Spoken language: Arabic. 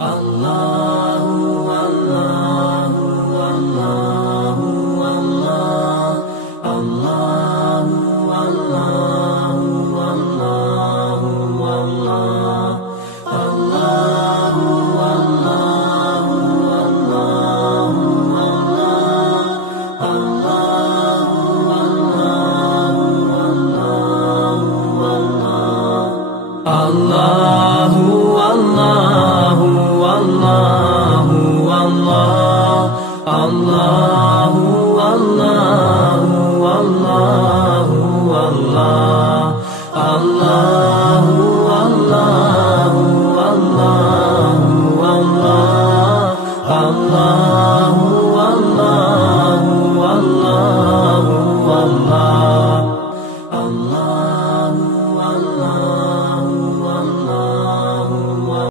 الله والله والله والله الله والله والله والله الله والله والله والله الله والله والله والله الله والله والله والله الله والله والله والله الله والله والله والله الله